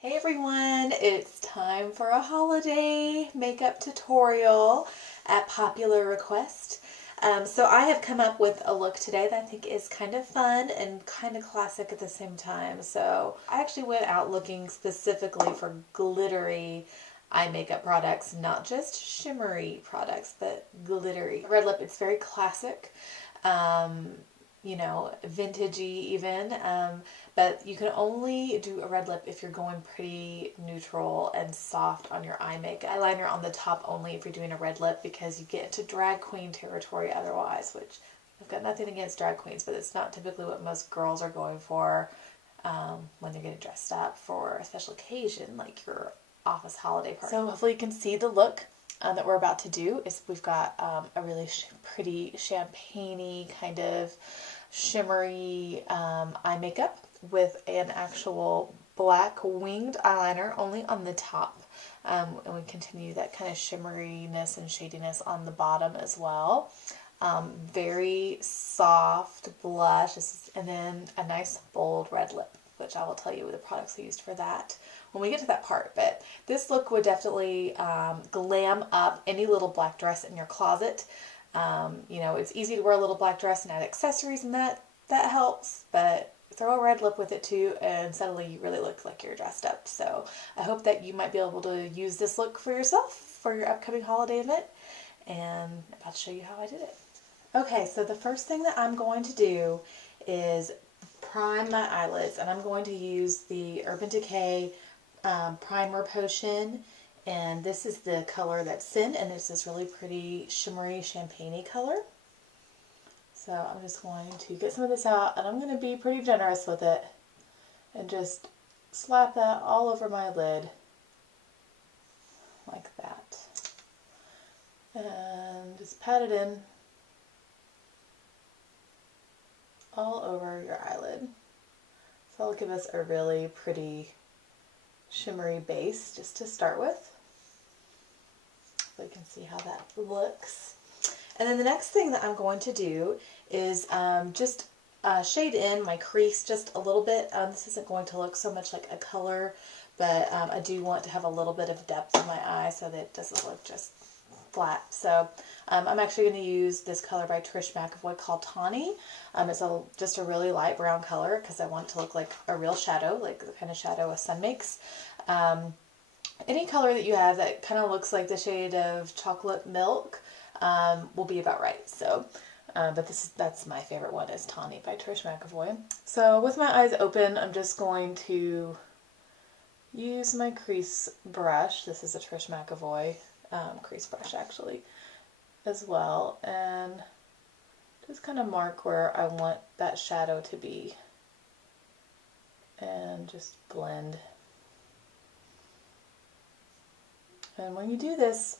Hey everyone, it's time for a holiday makeup tutorial at popular request. So I have come up with a look today that I think is kind of fun and kind of classic at the same time. So I actually went out looking specifically for glittery eye makeup products, not just shimmery products, but glittery. Red lip, it's very classic. You know, vintagey even, but you can only do a red lip if you're going pretty neutral and soft on your eye makeup. Eyeliner on the top only if you're doing a red lip because you get into drag queen territory otherwise, which I've got nothing against drag queens, but it's not typically what most girls are going for when they're getting dressed up for a special occasion like your office holiday party. So hopefully you can see the look that we're about to do. Is we've got a really pretty champagne-y kind of shimmery eye makeup with an actual black winged eyeliner only on the top, and we continue that kind of shimmeriness and shadiness on the bottom as well. Very soft blush, and then a nice bold red lip, which I will tell you the products I used for that when we get to that part. But this look would definitely glam up any little black dress in your closet. You know, it's easy to wear a little black dress and add accessories, and that helps, but throw a red lip with it too, and suddenly you really look like you're dressed up. So I hope that you might be able to use this look for yourself for your upcoming holiday event, and I'm about to show you how I did it. Okay, so the first thing that I'm going to do is prime my eyelids, and I'm going to use the Urban Decay primer potion, and this is the color that's in, and it's this really pretty shimmery champagne-y color. So I'm just going to get some of this out, and I'm going to be pretty generous with it and just slap that all over my lid like that, and just pat it in all over your eyelid. So that'll give us a really pretty shimmery base just to start with. So you can see how that looks. And then the next thing that I'm going to do is just shade in my crease just a little bit. This isn't going to look so much like a color, but I do want to have a little bit of depth in my eye so that it doesn't look just flat. So I'm actually going to use this color by Trish McAvoy called Tawny. It's just a really light brown color because I want it to look like a real shadow, like the kind of shadow a sun makes. Any color that you have that kind of looks like the shade of chocolate milk will be about right. So, but that's my favorite one, is Tawny by Trish McAvoy. So with my eyes open, I'm just going to use my crease brush. This is a Trish McAvoy crease brush actually as well, and just kind of mark where I want that shadow to be and just blend. And when you do this,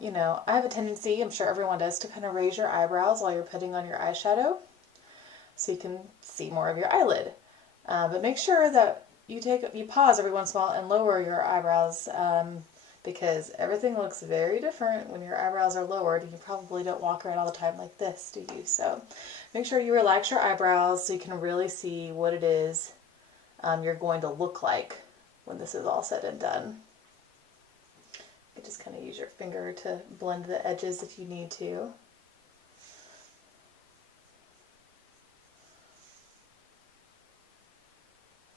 you know, I have a tendency, I'm sure everyone does, to kind of raise your eyebrows while you're putting on your eyeshadow so you can see more of your eyelid. But make sure that you pause every once in a while and lower your eyebrows, because everything looks very different when your eyebrows are lowered, and you probably don't walk around all the time like this, do you? So make sure you relax your eyebrows so you can really see what it is you're going to look like when this is all said and done. You can just kind of use your finger to blend the edges if you need to.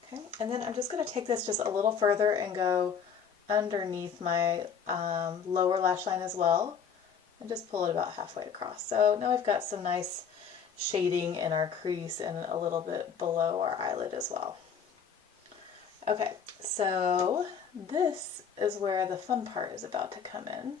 Okay, and then I'm just going to take this just a little further and go underneath my lower lash line as well, and just pull it about halfway across. So now we've got some nice shading in our crease and a little bit below our eyelid as well. Okay, so this is where the fun part is about to come in.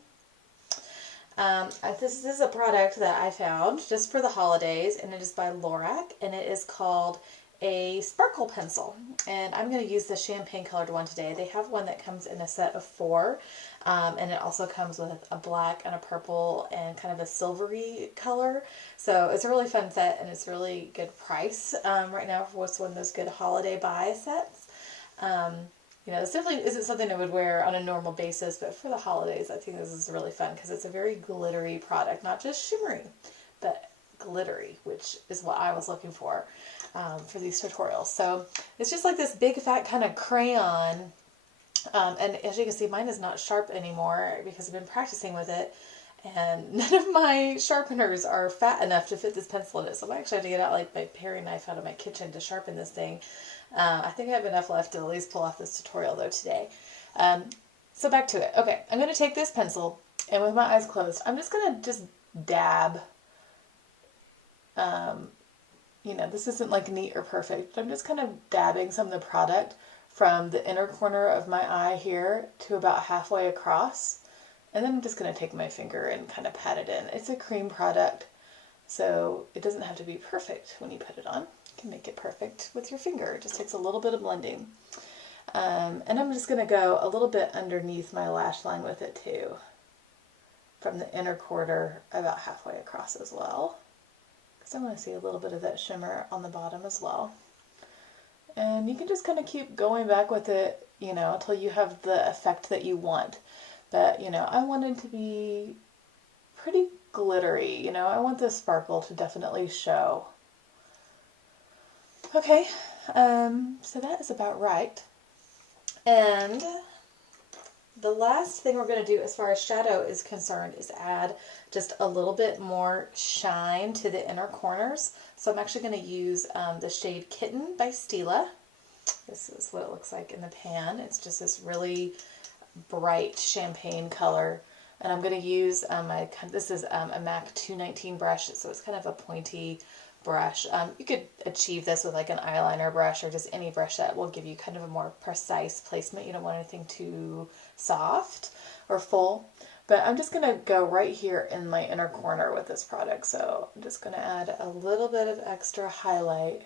This is a product that I found just for the holidays, and it is by Lorac, and it is called a sparkle pencil, and I'm going to use the champagne colored one today. They have one that comes in a set of 4, and it also comes with a black and a purple and kind of a silvery color. So it's a really fun set, and it's really good price right now for what's one of those good holiday buy sets. You know, this definitely isn't something I would wear on a normal basis, but for the holidays I think this is really fun because it's a very glittery product, not just shimmery, but glittery, which is what I was looking for. for these tutorials. So it's just like this big fat kind of crayon. And as you can see, mine is not sharp anymore because I've been practicing with it. And none of my sharpeners are fat enough to fit this pencil in it. So I actually have to get out like my paring knife out of my kitchen to sharpen this thing. I think I have enough left to at least pull off this tutorial though today. So back to it. Okay, I'm going to take this pencil and with my eyes closed, I'm just going to just dab. You know, this isn't like neat or perfect, but I'm just kind of dabbing some of the product from the inner corner of my eye here to about halfway across. And then I'm just going to take my finger and kind of pat it in. It's a cream product, so it doesn't have to be perfect when you put it on. You can make it perfect with your finger. It just takes a little bit of blending. And I'm just going to go a little bit underneath my lash line with it too, from the inner quarter about halfway across as well, because I want to see a little bit of that shimmer on the bottom as well. And you can just kind of keep going back with it, you know, until you have the effect that you want. But, you know, I want it to be pretty glittery, you know, I want the sparkle to definitely show. Okay, so that is about right. And the last thing we're going to do as far as shadow is concerned is add just a little bit more shine to the inner corners. So I'm actually going to use the shade Kitten by Stila. This is what it looks like in the pan. It's just this really bright champagne color, and I'm going to use this is a MAC 219 brush, so it's kind of a pointy brush. You could achieve this with like an eyeliner brush or just any brush that will give you kind of a more precise placement. You don't want anything too soft or full, but I'm just going to go right here in my inner corner with this product. So I'm just going to add a little bit of extra highlight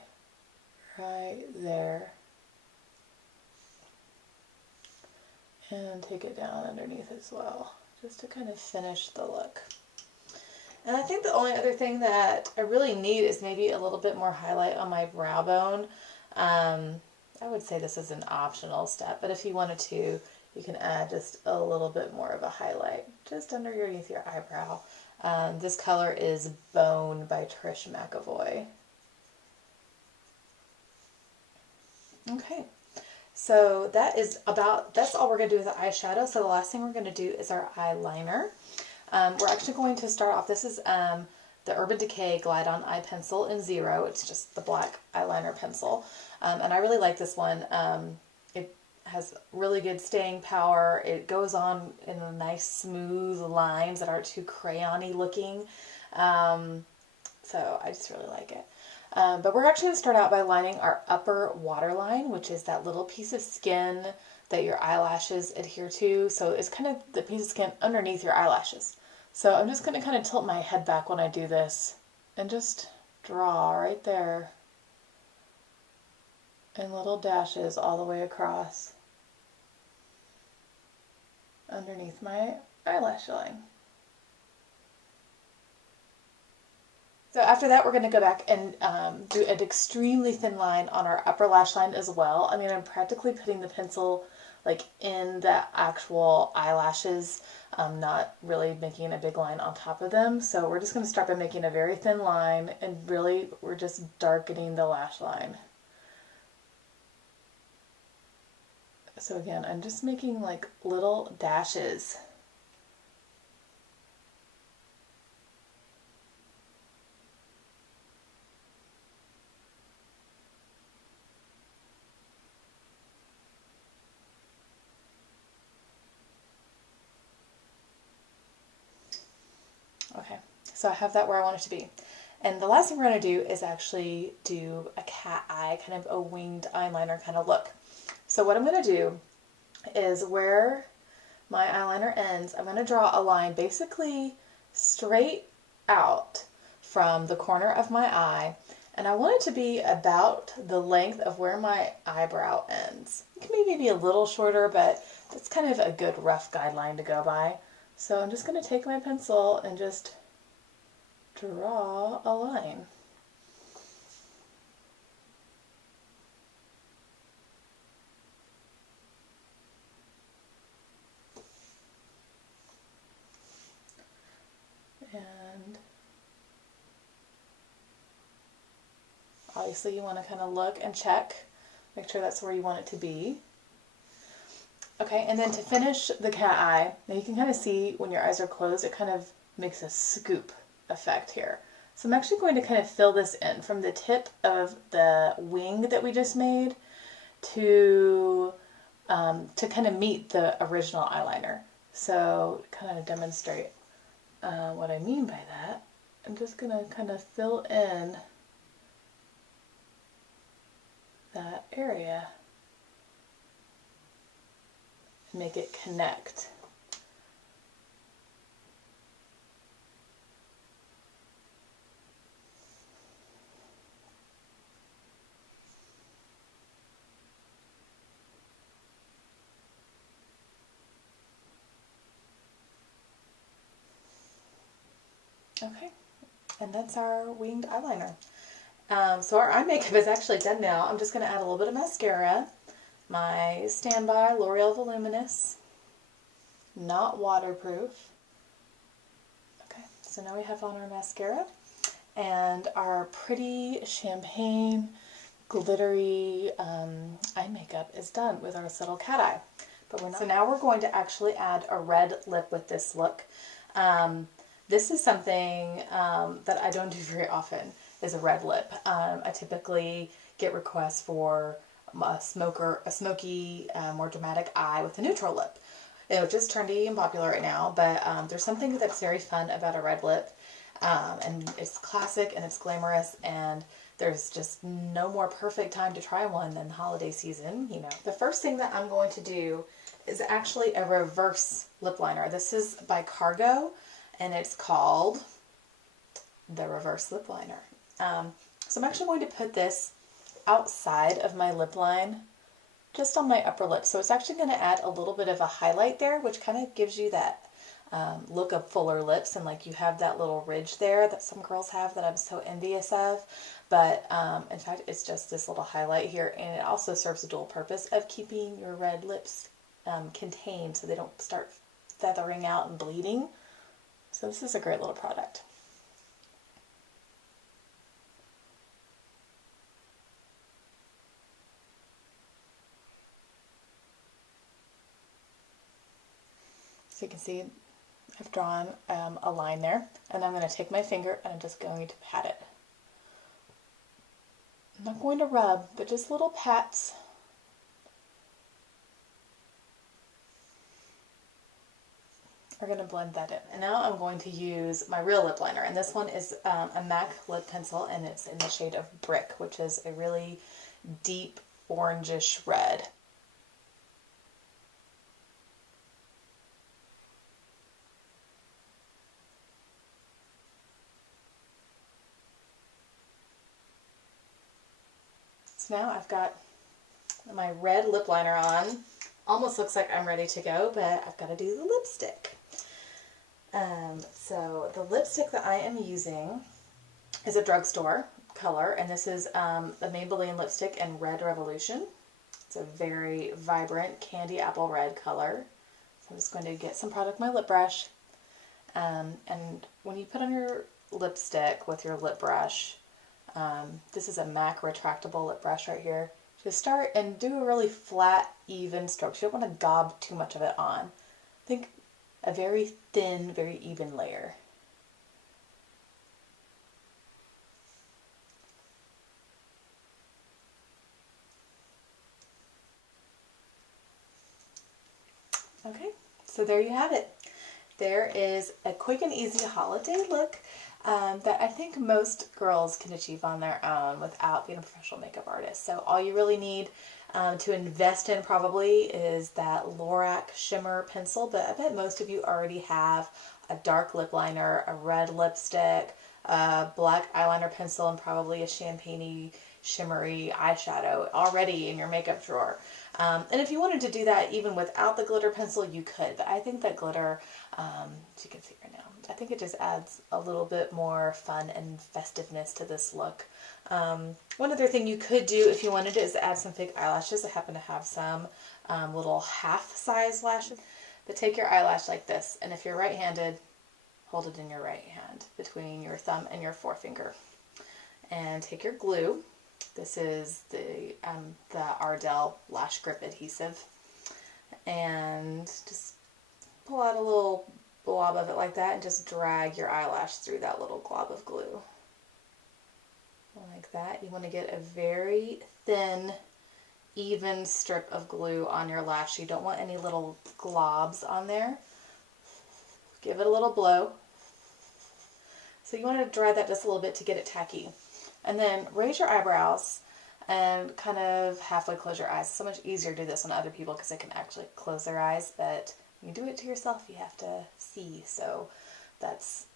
right there. And take it down underneath as well, just to kind of finish the look. And I think the only other thing that I really need is maybe a little bit more highlight on my brow bone. I would say this is an optional step, but if you wanted to, you can add just a little bit more of a highlight just underneath your eyebrow. This color is Bone by Trish McAvoy. Okay. So that's all we're going to do with the eyeshadow. So the last thing we're going to do is our eyeliner. We're actually going to start off, this is the Urban Decay Glide On Eye Pencil in 0. It's just the black eyeliner pencil. And I really like this one. It has really good staying power. It goes on in a nice smooth lines that aren't too crayon-y looking. So I just really like it. But we're actually going to start out by lining our upper waterline, which is that little piece of skin that your eyelashes adhere to. So it's kind of the piece of skin underneath your eyelashes. So I'm just going to kind of tilt my head back when I do this and just draw right there in little dashes all the way across underneath my eyelash line. So after that, we're going to go back and do an extremely thin line on our upper lash line as well. I mean, I'm practically putting the pencil like in the actual eyelashes, not really making a big line on top of them. So we're just going to start by making a very thin line, and really we're just darkening the lash line. So again, I'm just making like little dashes. Okay, so I have that where I want it to be. And the last thing we're going to do is actually do a cat eye, kind of a winged eyeliner kind of look. So what I'm going to do is where my eyeliner ends, I'm going to draw a line basically straight out from the corner of my eye. And I want it to be about the length of where my eyebrow ends. It can maybe be a little shorter, but that's kind of a good rough guideline to go by. So I'm just going to take my pencil and just draw a line. And obviously you want to kind of look and check, make sure that's where you want it to be. Okay, and then to finish the cat eye, now you can kind of see when your eyes are closed, it kind of makes a scoop effect here. So I'm actually going to kind of fill this in from the tip of the wing that we just made to kind of meet the original eyeliner. So kind of demonstrate what I mean by that, I'm just going to kind of fill in that area and make it connect. Okay, and that's our winged eyeliner. So our eye makeup is actually done now. I'm just going to add a little bit of mascara. My Standby L'Oreal Voluminous, not waterproof. Okay, so now we have on our mascara, and our pretty champagne glittery eye makeup is done with our subtle cat eye. But we're not. So now we're going to actually add a red lip with this look. This is something that I don't do very often, is a red lip. I typically get requests for a smoky, more dramatic eye with a neutral lip, which is trendy and popular right now, but there's something that's very fun about a red lip, and it's classic and it's glamorous, and there's just no more perfect time to try one than the holiday season, you know. The first thing that I'm going to do is actually a reverse lip liner. This is by Cargo, and it's called the Reverse Lip Liner. So I'm actually going to put this outside of my lip line, just on my upper lip. So it's actually going to add a little bit of a highlight there, which kind of gives you that look of fuller lips, and like you have that little ridge there that some girls have that I'm so envious of. But in fact, it's just this little highlight here, and it also serves a dual purpose of keeping your red lips contained so they don't start feathering out and bleeding. So this is a great little product. So you can see I've drawn a line there, and I'm going to take my finger and I'm just going to pat it. I'm not going to rub, but just little pats. We're going to blend that in. And now I'm going to use my real lip liner, and this one is a MAC lip pencil, and it's in the shade of Brick, which is a really deep orangish red. So now I've got my red lip liner on. Almost looks like I'm ready to go, but I've got to do the lipstick. So the lipstick that I am using is a drugstore color, and this is the Maybelline lipstick in Red Revolution. It's a very vibrant candy apple red color. So I'm just going to get some product with my lip brush. And when you put on your lipstick with your lip brush, this is a MAC retractable lip brush right here. Just start and do a really flat, even stroke. You don't want to gob too much of it on. Think a very thin, very even layer. Okay, so there you have it. There is a quick and easy holiday look that I think most girls can achieve on their own without being a professional makeup artist. So all you really need to invest in probably is that Lorac shimmer pencil, but I bet most of you already have a dark lip liner, a red lipstick, a black eyeliner pencil, and probably a champagne-y, shimmery eyeshadow already in your makeup drawer. And if you wanted to do that even without the glitter pencil, you could, but I think that glitter, as you can see right now, I think it just adds a little bit more fun and festiveness to this look. One other thing you could do if you wanted to is add some fake eyelashes. I happen to have some little half-size lashes. But take your eyelash like this, and if you're right-handed, hold it in your right hand between your thumb and your forefinger. And take your glue, This is the Ardell Lash Grip Adhesive. And just pull out a little blob of it like that and just drag your eyelash through that little glob of glue. Like that. You want to get a very thin, even strip of glue on your lash. You don't want any little globs on there. Give it a little blow. So you want to dry that just a little bit to get it tacky. And then raise your eyebrows and kind of halfway close your eyes. It's so much easier to do this on other people because they can actually close their eyes, but when you do it to yourself, you have to see. So that's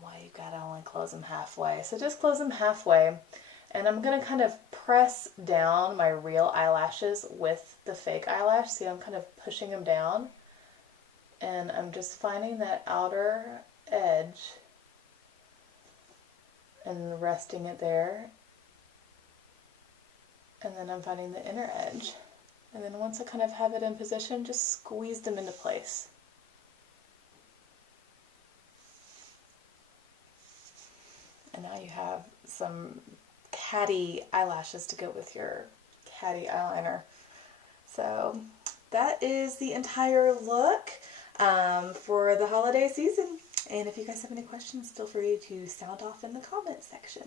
why you gotta only close them halfway. So just close them halfway. And I'm going to kind of press down my real eyelashes with the fake eyelash. See, I'm kind of pushing them down. And I'm just finding that outer edge and resting it there. And then I'm finding the inner edge. And then once I kind of have it in position, just squeeze them into place. And now you have some catty eyelashes to go with your catty eyeliner. So that is the entire look for the holiday season. And if you guys have any questions, feel free to sound off in the comments section.